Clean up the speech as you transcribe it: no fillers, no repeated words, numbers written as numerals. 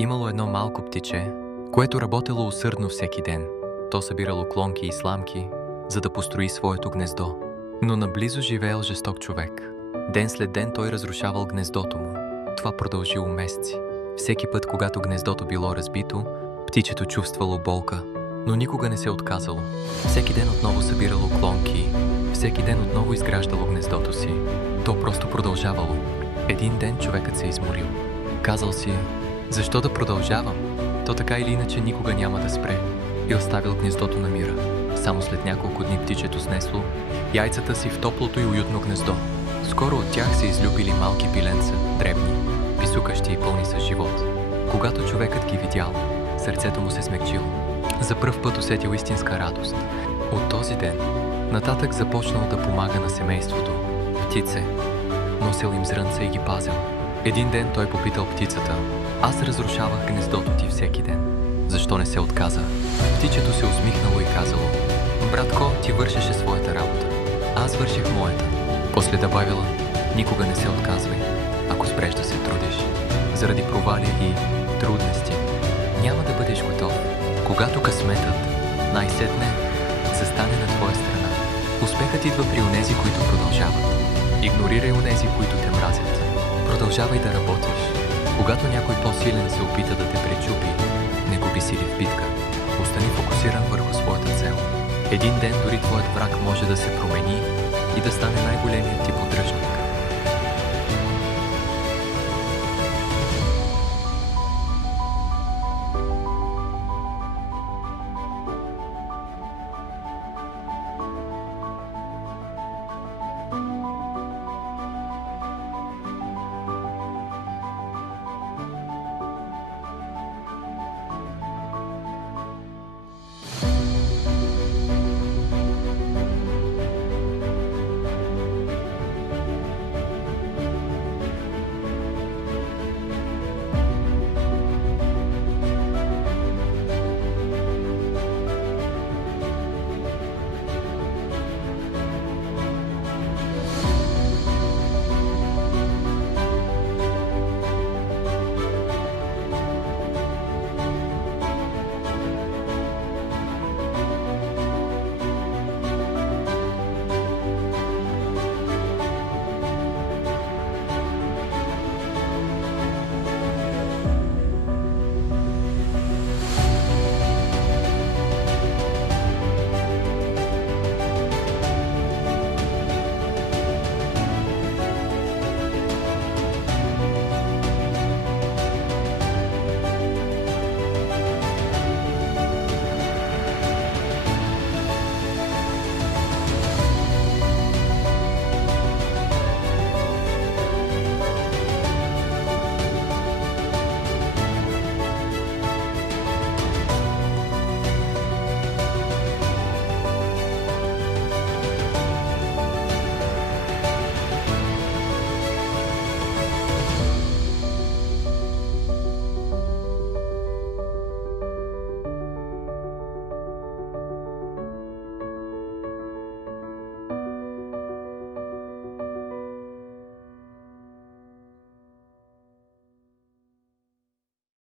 Имало едно малко птиче, което работело усърдно всеки ден. То събирало клонки и сламки, за да построи своето гнездо. Но наблизо живеел жесток човек. Ден след ден той разрушавал гнездото му. Това продължило месеци. Всеки път, когато гнездото било разбито, птичето чувствало болка, но никога не се отказало. Всеки ден отново събирало клонки, всеки ден отново изграждало гнездото си. То просто продължавало. Един ден човекът се изморил. Казал си: защо да продължавам? То така или иначе никога няма да спре. И оставил гнездото на мира. Само след няколко дни птичето снесло яйцата си в топлото и уютно гнездо. Скоро от тях се излюпили малки пиленца, дребни, писукащи и пълни с живот. Когато човекът ги видял, сърцето му се смекчило. За пръв път усетил истинска радост. От този ден нататък започнал да помага на семейството. Птице, носил им зрънца и ги пазил. Един ден той попитал птицата: аз разрушавах гнездото ти всеки ден. Защо не се отказа? Птичето се усмихнало и казало: братко, ти вършеше своята работа. Аз върших моята. После добавила: никога не се отказвай, ако спреш да се трудиш. Заради провали и трудности няма да бъдеш готов. Когато късметът най-сетне застане на твоя страна, успехът идва при онези, които продължават. Игнорирай онези, които те мразят. Продължавай да работиш. Когато някой по-силен се опита да те пречупи, не губи сили в битка. Остани фокусиран върху своята цел. Един ден дори твоят враг може да се промени и да стане най-големият ти поддръжник.